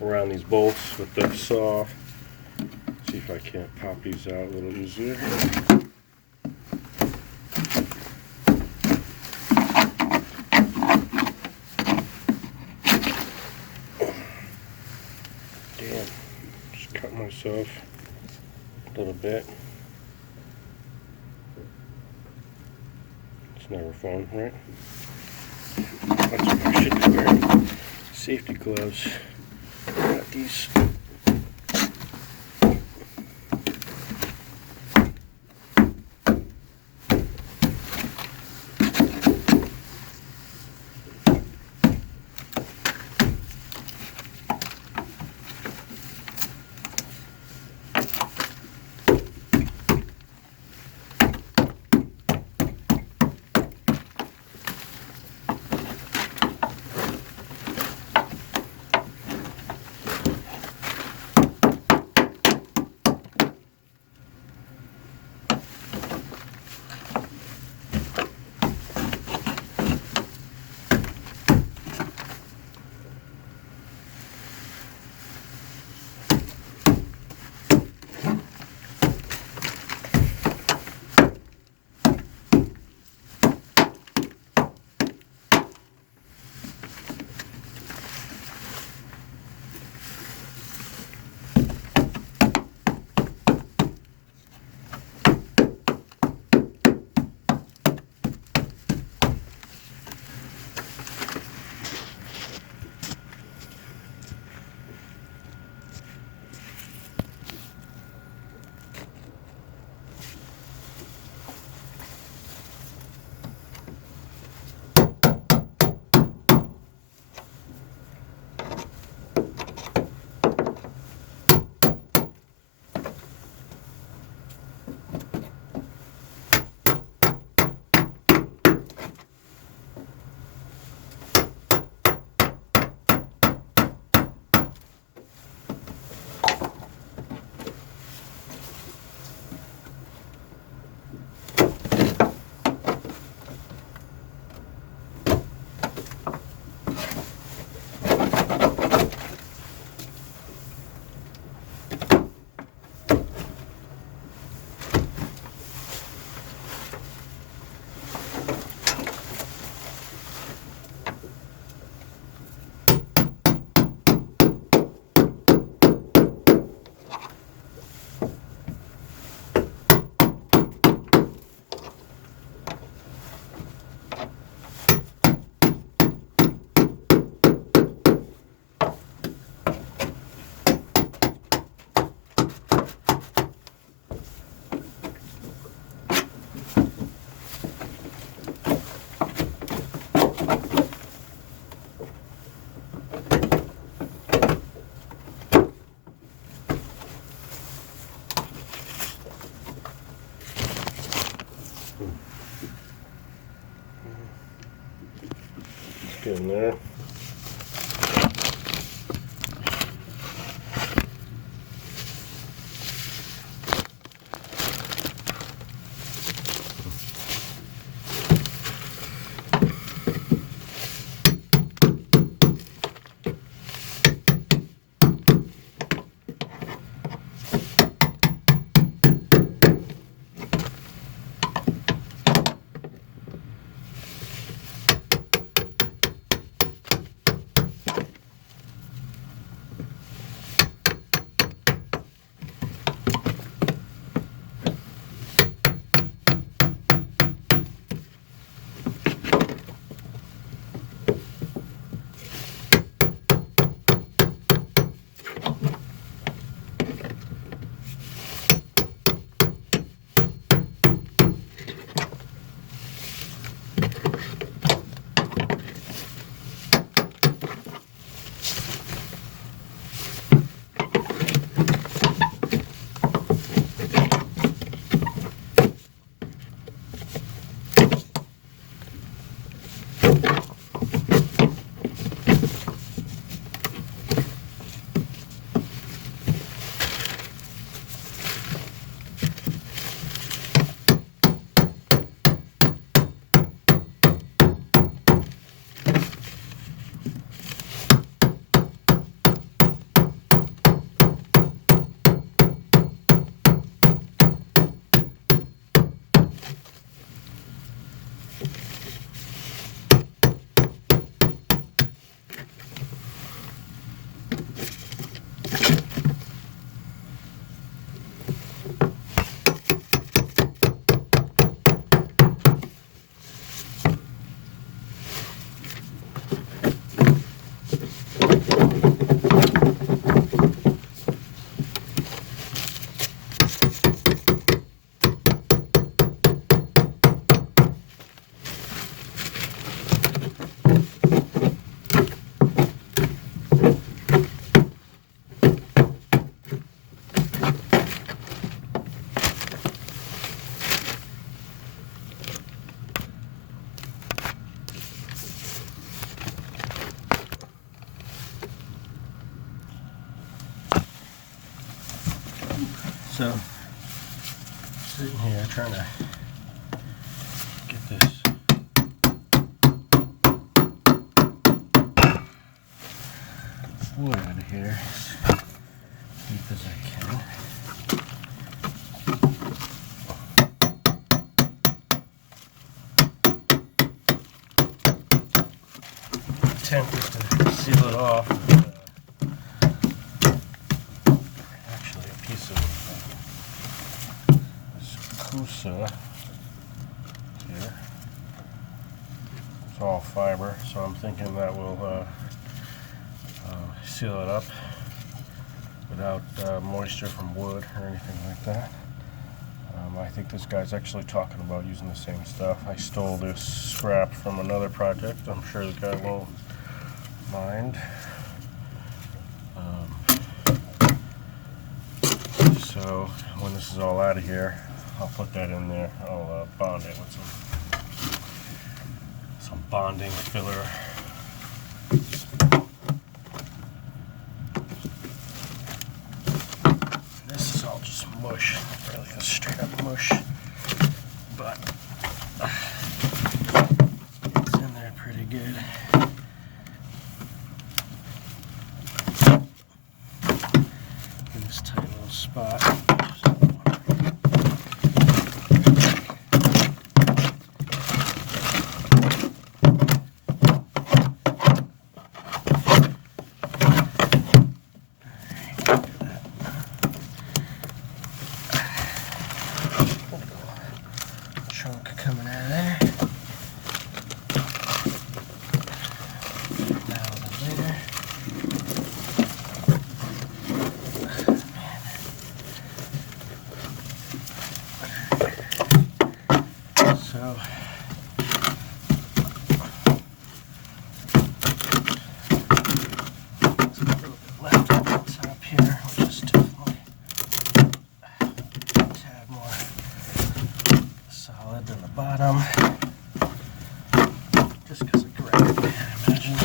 around these bolts with the saw. See if I can't pop these out a little easier. Damn, just cut myself a little bit. It's never fun, right? That's what I should be wearing. Safety gloves. Got these. Get in there. So, sitting here trying to get this wood out of here as deep as I can. Attempted to seal it off with actually a piece of this kusa here. It's all fiber, so I'm thinking that will seal it up without moisture from wood or anything like that. I think this guy's actually talking about using the same stuff. I stole this scrap from another project. I'm sure the guy won't mind. So when this is all out of here, I'll put that in there. I'll bond it with some bonding filler. This is all just mush, really a straight up mush, but it's in there pretty good. In this tight little spot. Chunk coming out of there. Now the later. So there's a little bit left on the top here, which is definitely a tad more solid than the bottom. Just because of gravity, I imagine.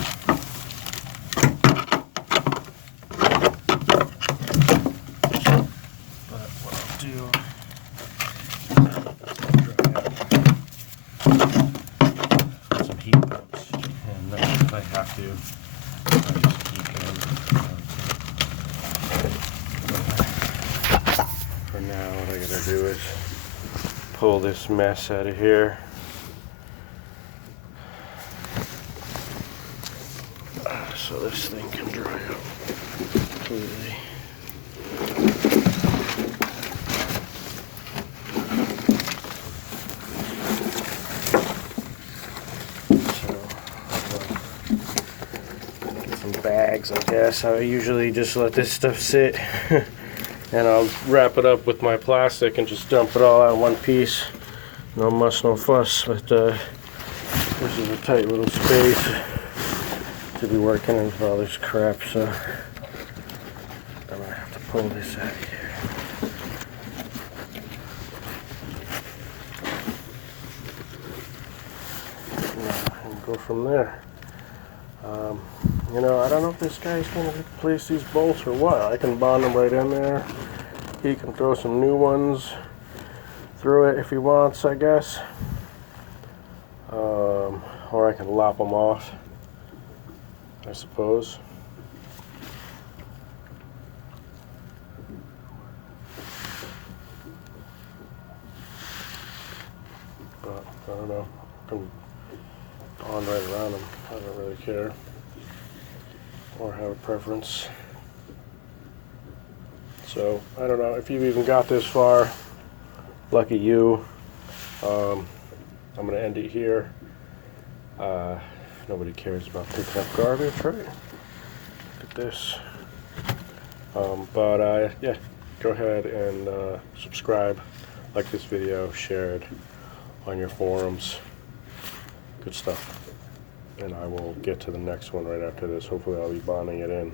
But what I'll do is some heat pumps, and then if I have to, I just keep them. For now, what I gotta do is pull this mess out of here. So this thing can dry out completely. So get some bags, I guess. I usually just let this stuff sit and I'll wrap it up with my plastic and just dump it all out in one piece. No muss, no fuss, but this is a tight little space to be working in with all this crap, so I'm gonna have to pull this out of here. And go from there. You know, I don't know if this guy's gonna replace these bolts or what. I can bond them right in there. He can throw some new ones through it if he wants, I guess. Or I can lop them off, I suppose. But I don't know. I can bond right around them. I don't really care or have a preference. So I don't know if you've even got this far. Lucky you. I'm gonna end it here. Nobody cares about picking up garbage, right? Look at this. Yeah, go ahead and subscribe, like this video, share it on your forums. Good stuff. And I will get to the next one right after this. Hopefully I'll be bonding it in.